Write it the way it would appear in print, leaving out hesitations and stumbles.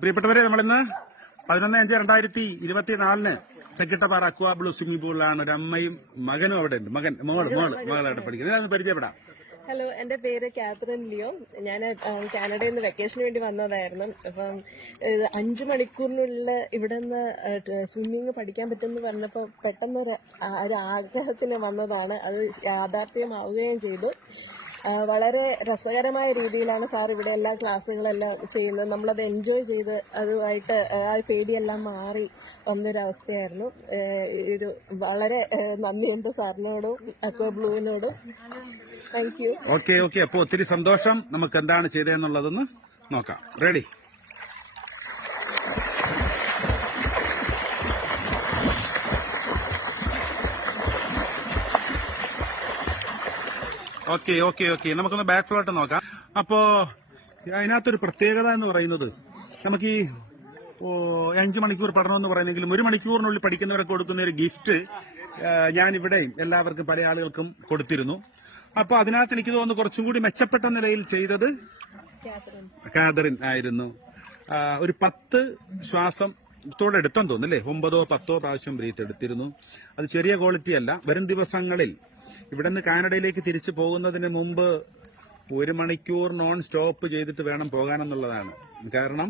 പ്രിയപ്പെട്ടവരെ, നമ്മളിന്ന് 11/5/2024 ചക്കിട്ടപ്പാറ അക്വാ blue swimming പൂളിലാണ്. ഒരു അമ്മയും മകനും അവിടെ ഉണ്ട്. മകളവിടെ പഠിക്കുന്നത്. ഇതൊന്ന് പരിചയപ്പെടാം. ഹലോ, എന്റെ പേര് കാതറിൻ ലിയോ. ഞാൻ കാനഡയിൽ നിന്ന് വെക്കേഷന് വേണ്ടി വന്നതായിരുന്നു. അപ്പം 5 മണിക്കൂറിനുള്ളിൽ ഇവിടെ നിന്ന് സ്വിമ്മിങ് പഠിക്കാൻ പറ്റുമെന്ന് പറഞ്ഞപ്പോൾ പെട്ടെന്ന് ഒരു ആഗ്രഹത്തിന് വന്നതാണ്. അത് യാഥാർത്ഥ്യമാവുകയും ചെയ്തു. വളരെ രസകരമായ രീതിയിലാണ് സാർ ഇവിടെ എല്ലാ ക്ലാസ്സുകളെല്ലാം ചെയ്യുന്നത്. നമ്മളത് എൻജോയ് ചെയ്ത് അതുമായിട്ട് ആ പേടിയെല്ലാം മാറി വന്നൊരവസ്ഥയായിരുന്നു. ഇത് വളരെ നന്ദിയുണ്ട് സാറിനോടും അക്വാ ബ്ലൂവിനോടും. Thank you. ഓക്കെ. അപ്പോൾ ഒത്തിരി സന്തോഷം. നമുക്ക് എന്താണ് ചെയ്തതെന്നുള്ളതൊന്ന് നോക്കാം. റെഡി? ഓക്കെ. നമുക്കൊന്ന് ബാക്ക് ഫ്ലോട്ട് നോക്കാം. അപ്പോ അതിനകത്തൊരു പ്രത്യേകത എന്ന് പറയുന്നത്, നമുക്ക് ഈ 5 മണിക്കൂർ പഠനം എന്ന് പറയുന്നെങ്കിലും 1 മണിക്കൂറിനുള്ളിൽ പഠിക്കുന്നവർക്ക് കൊടുക്കുന്ന ഒരു ഗിഫ്റ്റ് ഞാൻ ഇവിടെയും എല്ലാവർക്കും പല ആളുകൾക്കും കൊടുത്തിരുന്നു. അപ്പൊ അതിനകത്ത് എനിക്ക് തോന്നുന്നു കുറച്ചും കൂടി മെച്ചപ്പെട്ട നിലയിൽ ചെയ്തത് കാതറിൻ ആയിരുന്നു. ഒരു 10 ശ്വാസം എടുത്തെന്ന് തോന്നുന്നു അല്ലേ? 9 or 10 പ്രാവശ്യം ബ്രീത്ത് എടുത്തിരുന്നു. അത് ചെറിയ ക്വാളിറ്റി അല്ല. വരും ദിവസങ്ങളിൽ ഇവിടെ നിന്ന് കാനഡയിലേക്ക് തിരിച്ചു പോകുന്നതിന് മുമ്പ് 1 മണിക്കൂർ നോൺ സ്റ്റോപ്പ് ചെയ്തിട്ട് വേണം പോകാനെന്നുള്ളതാണ്. കാരണം